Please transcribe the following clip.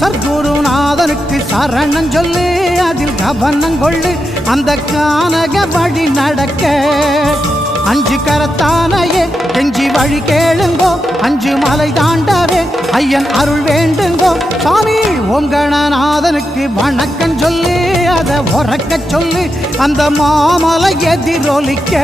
சர்க்குருநாதனுக்கு சரணம் சொல்லு, அதில் கவனம் கொள்ளு, அந்த கானக வழி நடக்க. அஞ்சு கரத்தானையே கெஞ்சி வழி கேளுங்கோ, அஞ்சு மலை தாண்டவே ஐயன் அருள் வேண்டுங்கோ. சாமி ஓம் கணநாதனுக்கு வணக்கம் சொல்லு, அதை உறக்க சொல்லு, அந்த மாமலை எதிரொலிக்க.